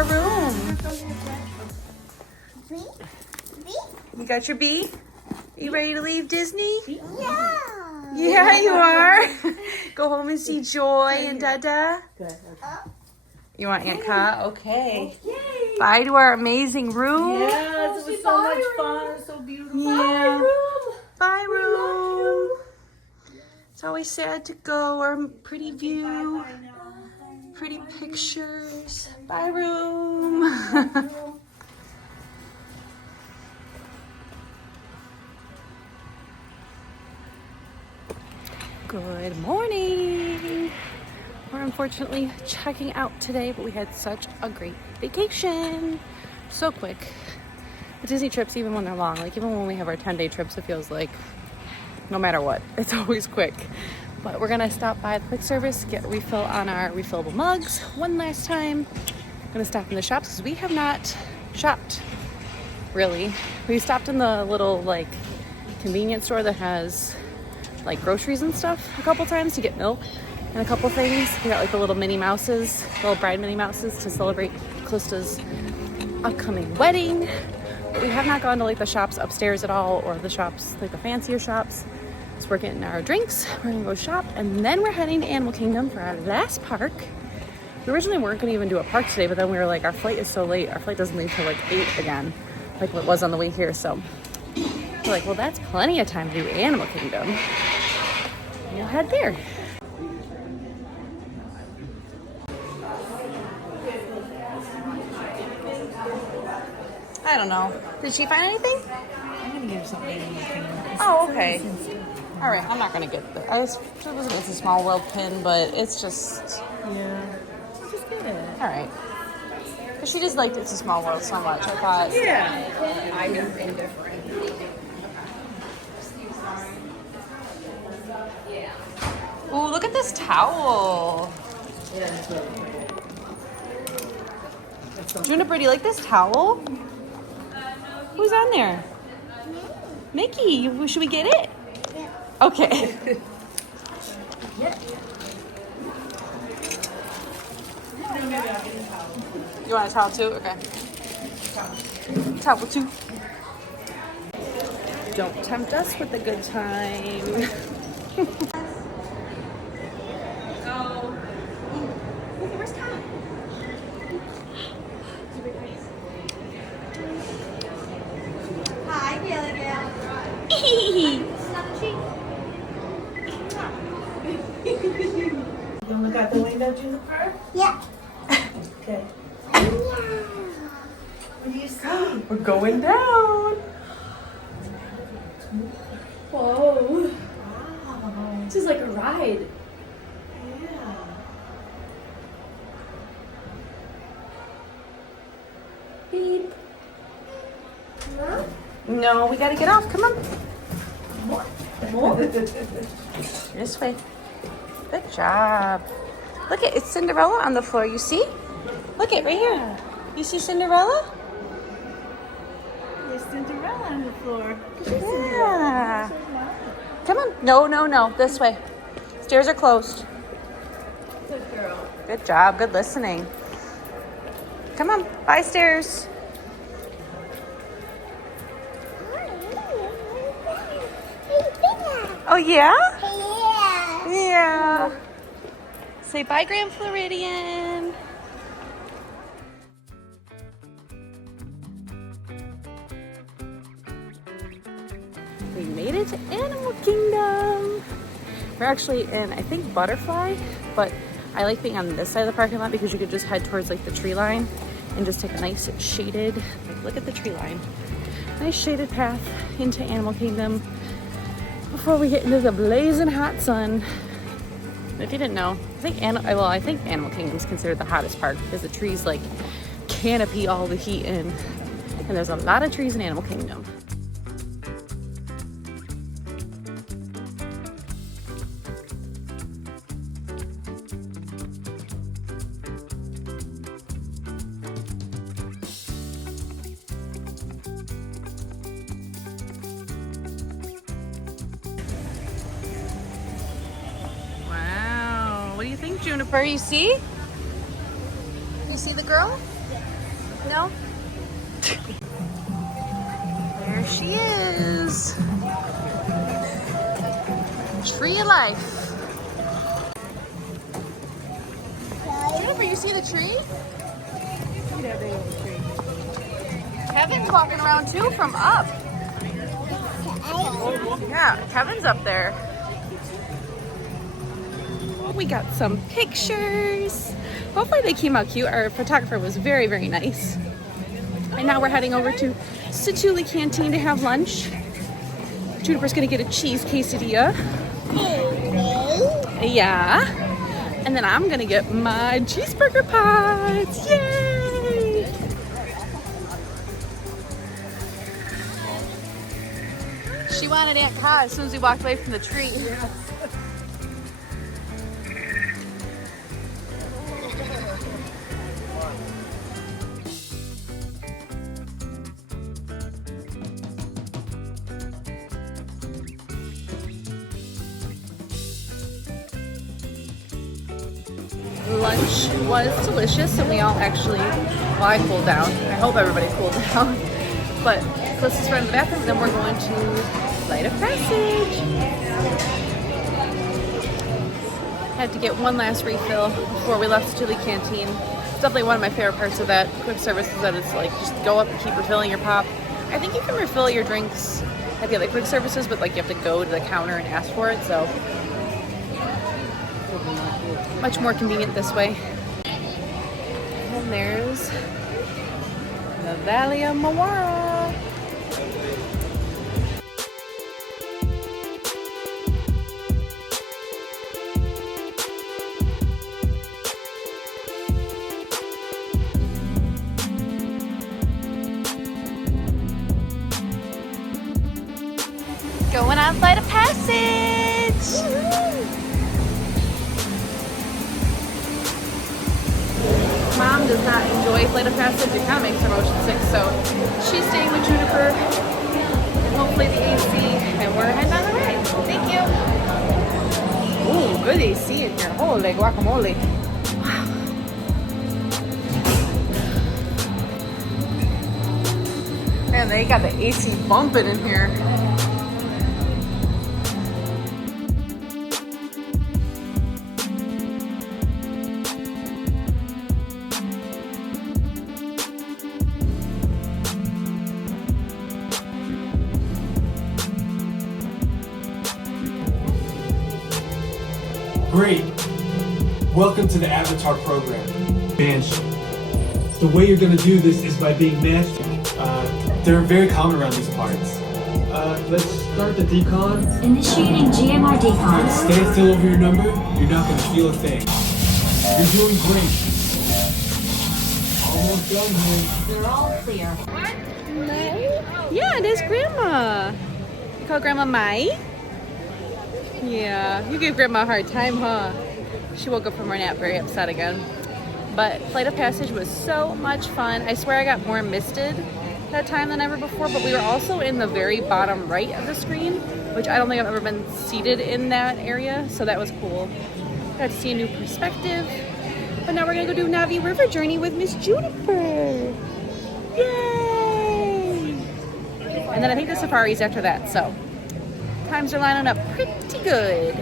our room. You got your bee? You ready to leave Disney? Yeah. Yeah, you are. Go home and see Joy and Dada. Good. You want Aunt Ka? Okay. Yay. Bye to our amazing room. Yes, it was so much fun. So beautiful. Yeah. Bye, room. It's always sad to go. Our pretty view. Pretty pictures. Bye, room. Good morning. We're unfortunately checking out today, but we had such a great vacation. So quick. The Disney trips, even when they're long, like even when we have our 10-day trips, it feels like no matter what, it's always quick. But we're gonna stop by the quick service, get a refill on our refillable mugs one last time. Gonna stop in the shops because we have not shopped really. We stopped in the little like convenience store that has like groceries and stuff a couple times to get milk and a couple things. We got like the little Minnie Mouses, little bride Minnie Mouses to celebrate Calista's upcoming wedding. But we have not gone to like the shops upstairs at all, or the shops, like the fancier shops. So we're getting our drinks, we're gonna go shop, and then we're heading to Animal Kingdom for our last park. We originally weren't gonna even do a park today, but then we were like, our flight is so late. Our flight doesn't leave till like 8 again, like what it was on the way here. So we're like, well, that's plenty of time to do Animal Kingdom. We'll head there. I don't know. Did she find anything? I'm gonna give something. Oh, okay. All right, I'm not gonna get the. I was looking at the Small World pin, but it's just. Yeah. Just get it. All right. But she just liked It's a Small World so much. I thought. Yeah. I am indifferent. Ooh, look at this towel. Yeah, that's really pretty. Juniper, do you like this towel? Who's on there? Mickey. Should we get it? Yeah. Okay. Yeah. You want a towel too? Okay. Towel too. Don't tempt us with a good time. Hi, Gilligan. You look out the window, Juniper? Yeah. Okay. What do you see? We're going down. Whoa. Wow. This is like a ride. Yeah. Beep. No, we gotta get off. Come on. More? This way. Good job. Look at it's Cinderella on the floor. You see? Look at right here. You see Cinderella? There's Cinderella on the floor. Yeah. Come on. No, no, no. This way. Stairs are closed. Good girl. Good job. Good listening. Come on. Bye, stairs. Oh, yeah? Yeah. Yeah. Say bye, Grand Floridian. We made it to Animal Kingdom. We're actually in, I think, Butterfly, but I like being on this side of the parking lot because you could just head towards like the tree line and just take a nice shaded, like look at the tree line, nice shaded path into Animal Kingdom before we get into the blazing hot sun. If you didn't know, I think Animal Kingdom is considered the hottest park because the trees like canopy all the heat in, and there's a lot of trees in Animal Kingdom. Wow, what do you think, Juniper? You see? You see the girl? Yeah. No? There she is. Tree of life. Juniper, you see the tree? Kevin's walking around too from up. Yeah, Kevin's up there. We got some pictures. Hopefully they came out cute. Our photographer was very, very nice. And now we're heading over to Satuli Canteen to have lunch. Juniper's gonna get a cheese quesadilla. Yeah. And then I'm gonna get my cheeseburger pods. Yay! She wanted Aunt Ka as soon as we walked away from the tree. Lunch was delicious and we all actually, well, I cooled down. I hope everybody cooled down. But Calista's right in the bathroom, then we're going to Flight of Passage. Had to get one last refill before we left the Chili Canteen. It's definitely one of my favorite parts of that quick service is that it's like just go up and keep refilling your pop. I think you can refill your drinks at the other quick services, but like you have to go to the counter and ask for it, so much more convenient this way. And there's the Valley of Mawara. Going on Flight of Passage! Mom does not enjoy Flight of Passage. It kind of makes her motion sick, so she's staying with Juniper and hopefully the AC, and we're heading on the ride. Thank you. Ooh, good AC in here. Holy guacamole. Wow. Man, they got the AC bumping in here. Great. Welcome to the Avatar program. Mansion. The way you're going to do this is by being matched. They're very common around these parts. Let's start the decon. Initiating GMR decon. Stand still over your number. You're not going to feel a thing. You're doing great. Almost done here. They're all clear. Yeah, it is Grandma. You call Grandma Mai? Yeah, you give Grandma a hard time, huh? She woke up from her nap very upset again. But Flight of Passage was so much fun. I swear I got more misted that time than ever before, but we were also in the very bottom right of the screen, which I don't think I've ever been seated in that area, so that was cool. Got to see a new perspective. But now we're gonna go do Navi River Journey with Miss Juniper. Yay! And then I think the safari's after that, so times are lining up pretty good.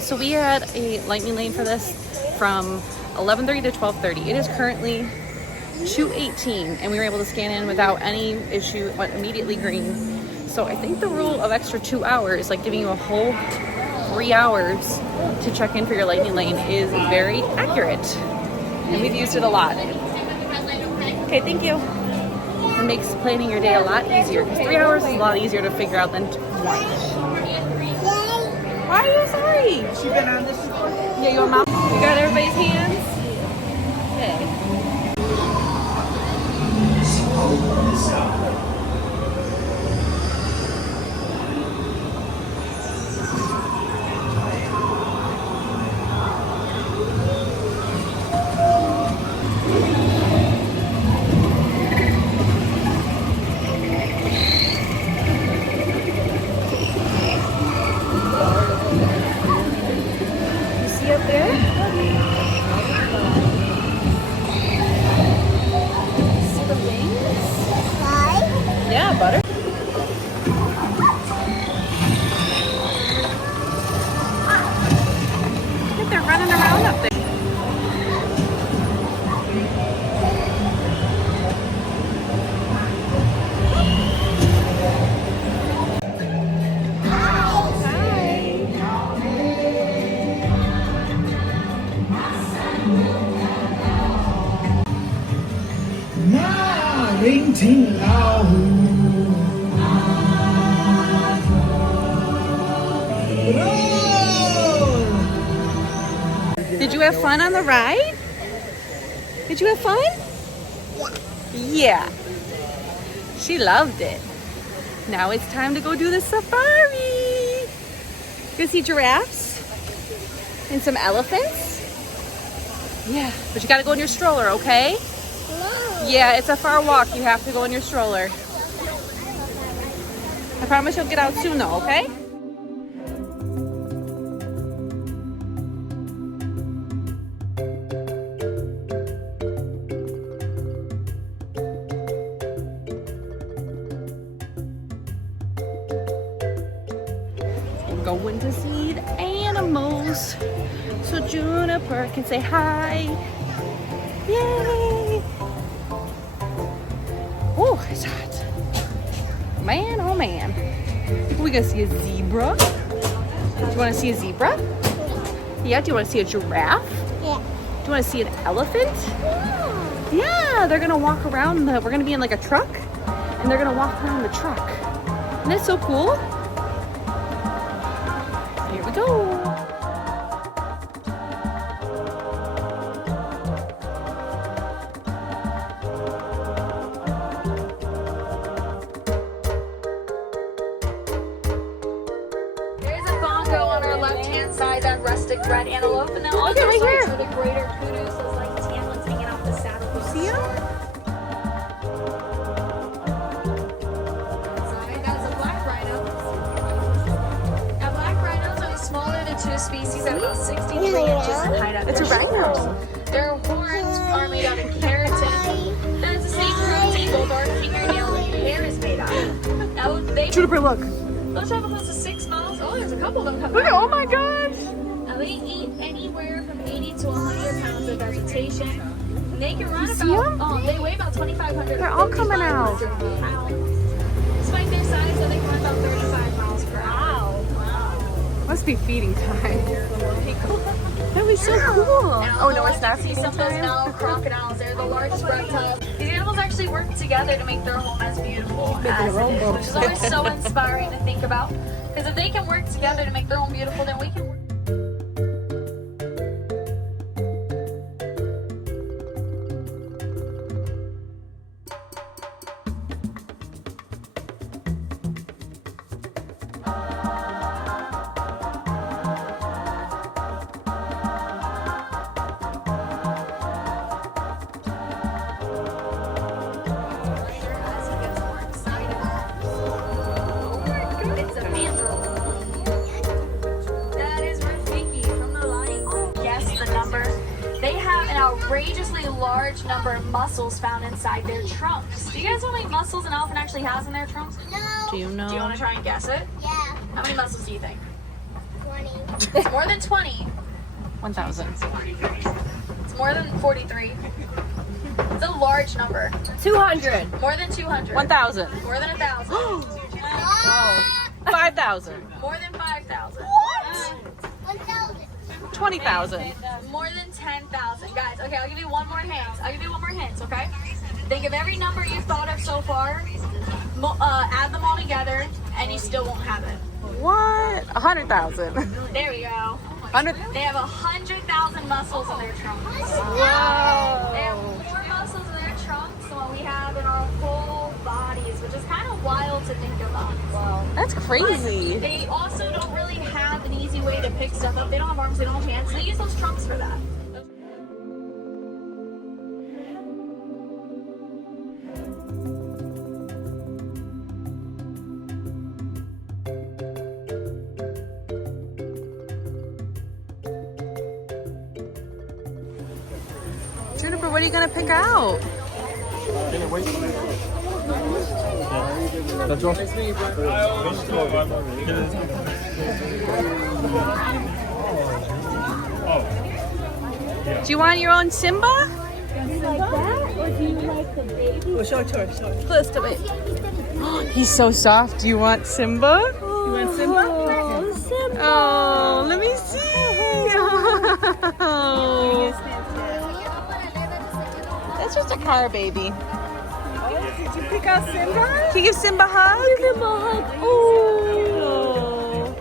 So we had a lightning lane for this from 11:30 to 12:30. It is currently 2:18 and we were able to scan in without any issue. It went immediately green. So I think the rule of extra 2 hours, like giving you a whole 3 hours to check in for your lightning lane, is very accurate. And we've used it a lot. Okay, thank you. It makes planning your day a lot easier because 3 hours is a lot easier to figure out than 1. Why are you sorry? She been on this before? Yeah, your mom. You got everybody's hands? Okay. Did you have fun on the ride? Did you have fun? Yeah. She loved it. Now it's time to go do the safari. Go see giraffes and some elephants. Yeah, but you gotta go in your stroller, okay? Yeah, it's a far walk. You have to go in your stroller. I promise you'll get out soon though, okay? We're going to see the animals so Juniper can say hi. Yay! Oh, it's hot. Man, oh man. We gonna see a zebra? Do you wanna see a zebra? Yeah, do you wanna see a giraffe? Yeah. Do you wanna see an elephant? Yeah, they're gonna walk around we're gonna be in like a truck and they're gonna walk around the truck. Isn't that so cool? Here we go. Side, that rustic red antelope, and then on the right here. side are the greater kudos, those like tanlets hanging off the saddle. See them? Side, that's a black rhino. Now, black rhinos are the smaller of the two species at about 63 inches in height. At It's a their rhino. shoulders. Their horns are made out of keratin. That is the same protein both our fingernail and hair is made out of. Now, they Juniper, look. those travel close to 6 miles. Oh, there's a couple of them coming Look at, out. oh my gosh. Now they eat anywhere from 80 to 100 pounds of vegetation. And they can run see about, they weigh about 2,500. They're all coming out. Despite their size, so they can run about 35 miles per hour. Wow. Must be feeding time. That'd be so cool. Now, Oh no, it's not see feeding some of those time. Nile crocodiles. They're the largest reptiles. These animals actually work together to make their home as beautiful as it is, which is always so inspiring to think about. Because if they can work together to make their home beautiful, then we can work. It's a mandrill. That is Rafiki from the Lion King. Guess the number. They have an outrageously large number of mussels found inside their trunks. Do you guys know how many mussels an elephant actually has in their trunks? Do you know? Do you want to try and guess it? Yeah. How many mussels do you think? 20. It's more than 20. 1,000. It's more than 43. It's a large number. 200. More than 200. 1,000. More than 1,000. Oh. 5,000. More than 5,000. What? 1,000. 20,000. More than 10,000. Guys, okay, I'll give you one more hint. Okay? Think of every number you've thought of so far, add them all together, and you still won't have it. What? 100,000. There we go. 100. They have 100,000 muscles in their trunks. They have Whoa. more muscles in their trunks than what we have in our whole bodies, which is kind of wild to think about. That's But crazy. they also don't really have an easy way to pick stuff up. They don't have arms, they don't have hands. They use those trunks for that. Juniper, what are you gonna pick out? Do you want your own Simba? Like that? Or do you like the baby? Well, show it to her. Show it. Close to it. He's so soft. Do you want Simba? You want Simba? Oh, Simba. Oh, let me see. Oh. That's just a car baby. Did you pick out Simba? Can you give Simba a hug? Give him a hug. Oh.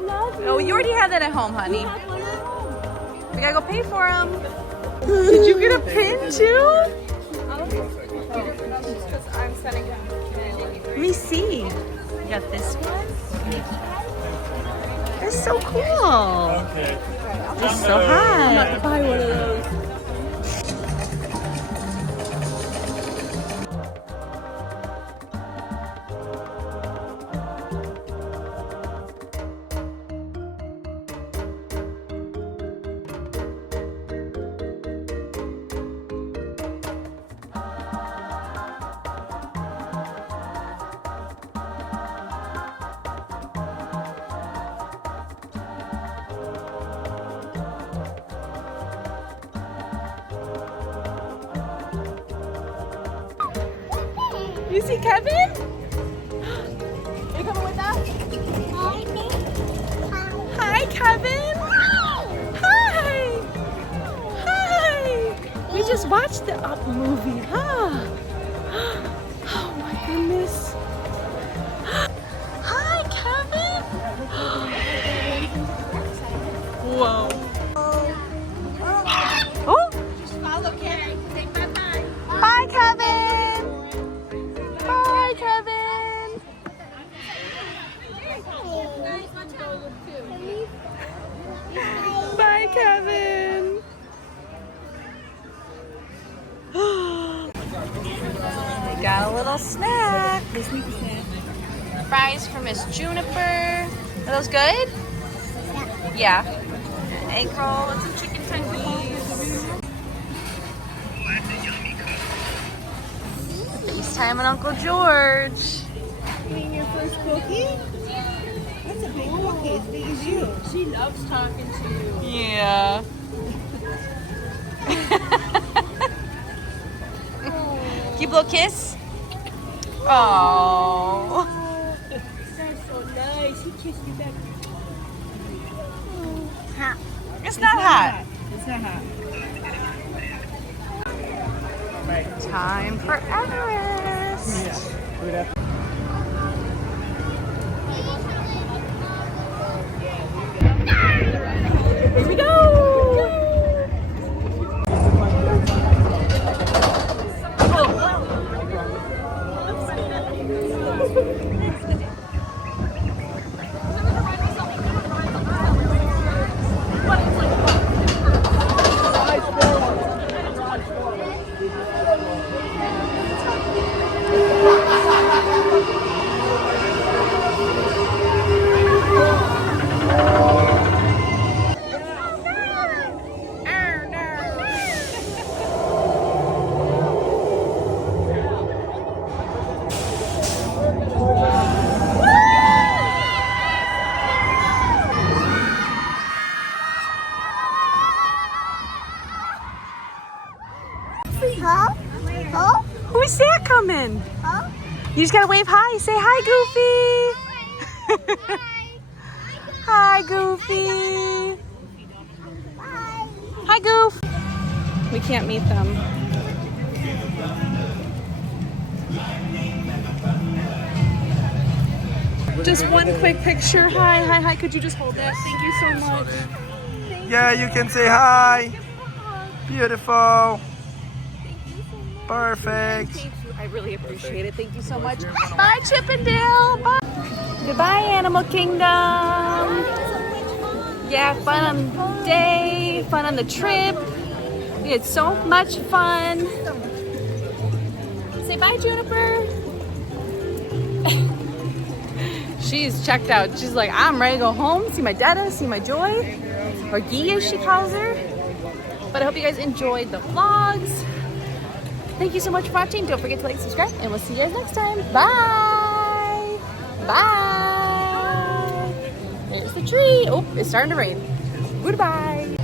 Love you. No, you already had that at home, honey. We gotta go pay for them. Did you get a pin too? Let me see. You got this one? That's so cool. It's so high. I'm about to buy one of those. You see Kevin? Are you coming with us? Hi, Kevin. Hi. Hi. We just watched the Up movie, huh? Oh my goodness. Hi, Kevin. Whoa. Oh. Bye, Kevin. Bye, Kevin. Bye, Kevin. They got a little snack. Fries for Miss Juniper. Are those good? Yeah. An egg roll and some chicken tendies. FaceTime and Uncle George. Eating your first cookie? That's a big cookie, as big as you. She loves talking to you. Yeah. Give a little kiss. Oh. That's so nice. He kissed you back. Hot. It's not hot. It's not hot. Time for Everest. Here we go. Huh? Huh? Who's that coming? Huh? You just gotta wave hi. Say hi, Goofy. Hi, Goofy. Bye. Hi, Goof. We can't meet them. Just one quick picture. Hi, hi, hi. Could you just hold that? Thank you so much. Yeah, you can say hi. Beautiful. Perfect. Thank you. I really appreciate it. Thank you so much. Bye, Chippendale. Bye. Goodbye, Animal Kingdom. Yeah, fun on the day, fun on the trip. We had so much fun. Say bye, Juniper. She's checked out. She's like, I'm ready to go home, see my dada, see my joy, or Gia, she calls her. But I hope you guys enjoyed the vlogs. Thank you so much for watching. Don't forget to like, subscribe, and we'll see you guys next time. Bye. Bye. There's the tree. Oh, it's starting to rain. Goodbye.